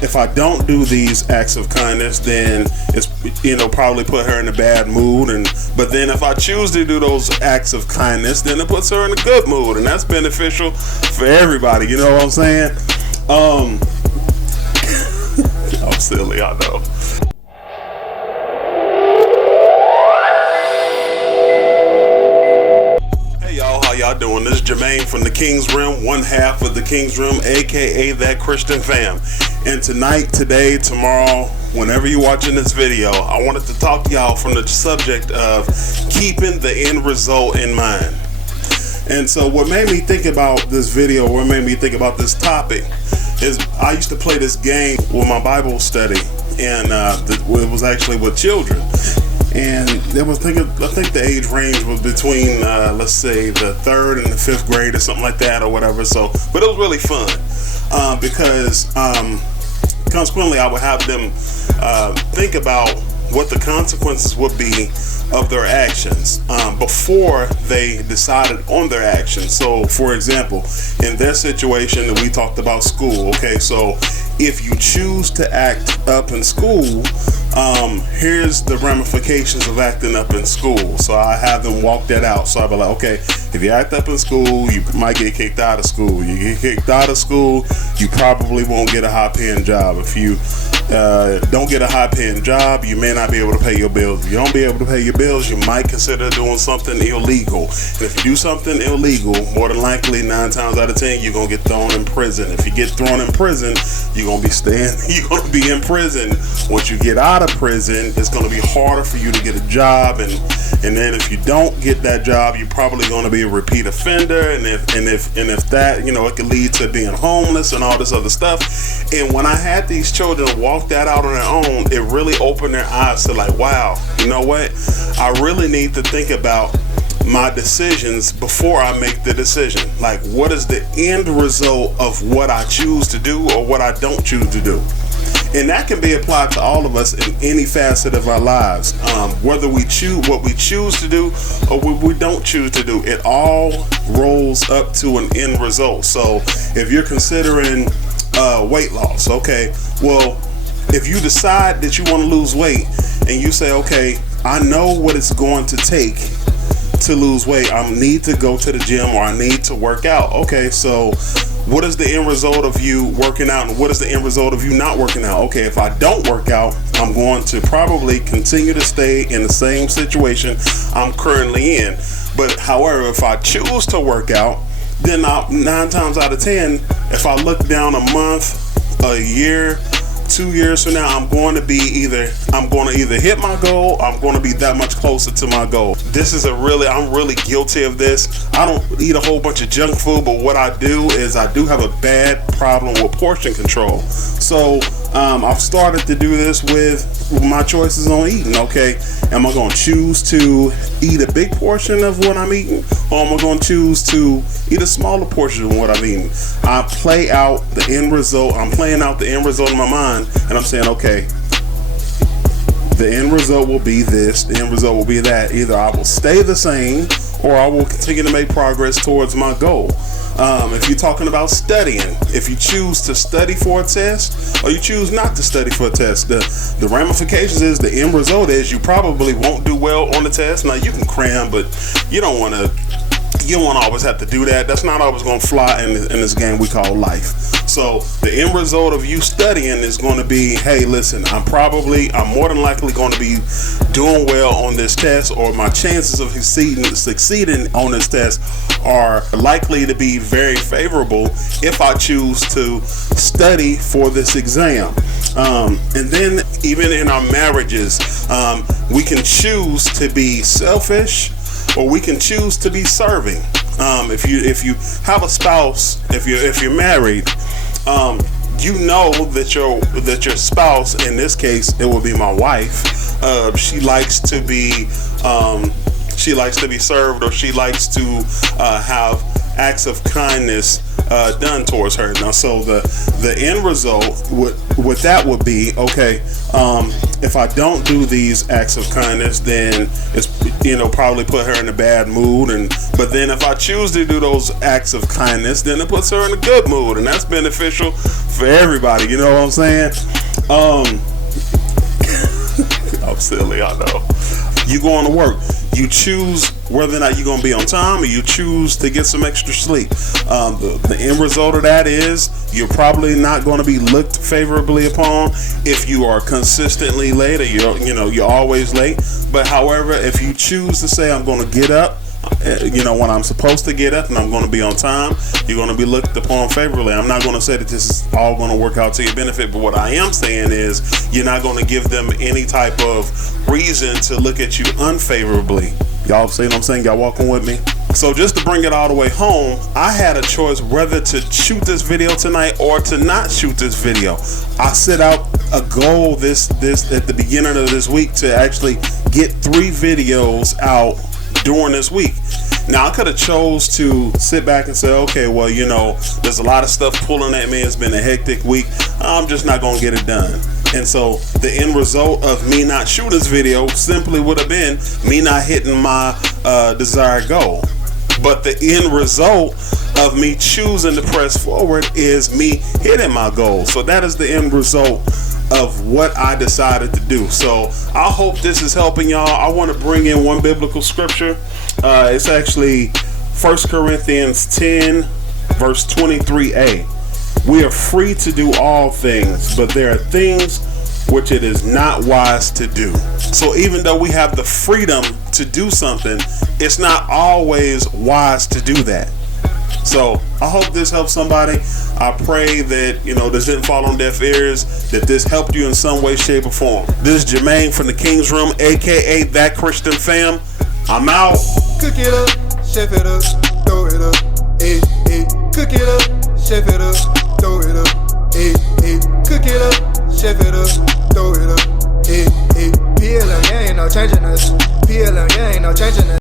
if I don't do these acts of kindness, then it's probably put her in a bad mood. But then if I choose to do those acts of kindness, then it puts her in a good mood, and that's beneficial for everybody. You know what I'm saying? I'm silly, I know. Y'all doing? This is Jermaine from the Kingz Rim, one half of the Kingz Rim, aka That Christian Fam. And tonight, today, tomorrow, whenever you're watching this video, I wanted to talk to y'all from the subject of keeping the end result in mind. And so what made me think about this video, what made me think about this topic, is I used to play this game with my Bible study, and it was actually with children. And it was, I think the age range was between, let's say, the 3rd and the 5th grade or something like that or whatever. So, but it was really fun because consequently I would have them think about what the consequences would be of their actions before they decided on their actions. So, for example, in their situation, we talked about school. Okay, so if you choose to act up in school, here's the ramifications of acting up in school. So I have them walk that out. So I'll be like, okay, if you act up in school, you might get kicked out of school. You get kicked out of school, you probably won't get a high-paying job. If you don't get a high-paying job, you may not be able to pay your bills. If you don't be able to pay your bills, you might consider doing something illegal. And if you do something illegal, more than likely, 9 times out of 10, you're gonna get thrown in prison. If you get thrown in prison, you're gonna be in prison. Once you get out of prison, it's gonna be harder for you to get a job, and then if you don't get that job, you're probably gonna be a repeat offender, and if that, it could lead to being homeless and all this other stuff. And when I had these children walk that out on their own, it really opened their eyes to like, wow, you know what? I really need to think about my decisions before I make the decision. Like, what is the end result of what I choose to do or what I don't choose to do? And that can be applied to all of us in any facet of our lives, whether we choose what we choose to do or what we don't choose to do. It all rolls up to an end result. So if you're considering weight loss, okay, well, if you decide that you want to lose weight and you say, okay, I know what it's going to take to lose weight. I need to go to the gym or I need to work out. Okay, so what is the end result of you working out, and what is the end result of you not working out? Okay, if I don't work out, I'm going to probably continue to stay in the same situation I'm currently in. But however, if I choose to work out, then 9 times out of 10, if I look down a month, a year, 2 years from now, I'm going to either hit my goal, or I'm going to be that much closer to my goal. I'm really guilty of this. I don't eat a whole bunch of junk food, but what I do is I do have a bad problem with portion control. So I've started to do this with my choices on eating. Okay, am I going to choose to eat a big portion of what I'm eating, or am I going to choose to eat a smaller portion of what I'm eating? I play out the end result. I'm playing out the end result in my mind, and I'm saying, okay, the end result will be this, the end result will be that. Either I will stay the same or I will continue to make progress towards my goal. If you're talking about studying, if you choose to study for a test or you choose not to study for a test, the ramifications is, the end result is you probably won't do well on the test. Now, you can cram, but you don't want to always have to do that. That's not always going to fly in this game we call life. So the end result of you studying is going to be, hey, listen, I'm more than likely going to be doing well on this test, or my chances of succeeding on this test are likely to be very favorable if I choose to study for this exam. And then even in our marriages, we can choose to be selfish, or we can choose to be serving. If you have a spouse, if you're married, you know that your spouse, in this case, it will be my wife. She likes to be served, or she likes to have acts of kindness done towards her. Now, so the end result what that would be, okay, if I don't do these acts of kindness, then it's, you know, probably put her in a bad mood, but then if I choose to do those acts of kindness, then it puts her in a good mood, and that's beneficial for everybody. You know what I'm saying? I'm silly, I know. You going to work, you choose whether or not you're going to be on time, or you choose to get some extra sleep. The end result of that is you're probably not going to be looked favorably upon if you are consistently late, or you're always late. But however, if you choose to say, I'm going to get up, you know, when I'm supposed to get up, and I'm going to be on time, you're going to be looked upon favorably. I'm not going to say that this is all going to work out to your benefit, but what I am saying is you're not going to give them any type of reason to look at you unfavorably. Y'all see what I'm saying? Y'all walking with me? So just to bring it all the way home, I had a choice whether to shoot this video tonight or to not shoot this video. I set out a goal this at the beginning of this week to actually get 3 videos out during this week. Now, I could have chose to sit back and say, okay, well, you know, there's a lot of stuff pulling at me. It's been a hectic week. I'm just not going to get it done. And so the end result of me not shooting this video simply would have been me not hitting my desired goal. But the end result of me choosing to press forward is me hitting my goal. So that is the end result of what I decided to do. So I hope this is helping y'all. I want to bring in one biblical scripture. It's actually 1 Corinthians 10 verse 23a. We are free to do all things, but there are things which it is not wise to do. So even though we have the freedom to do something, it's not always wise to do that. So I hope this helps somebody. I pray that, you know, this didn't fall on deaf ears, that this helped you in some way, shape, or form. This is Jermaine from the Kingz Room, aka That Christian Fam. I'm out. Cook it up, chef it up, throw it up, eh, eh. Cook it up, chef it up, throw it up, eh, eh. Cook it up, chef it up, throw it up, eh, eh. PLM, yeah, ain't no changing us. PLM, yeah, ain't no changing us.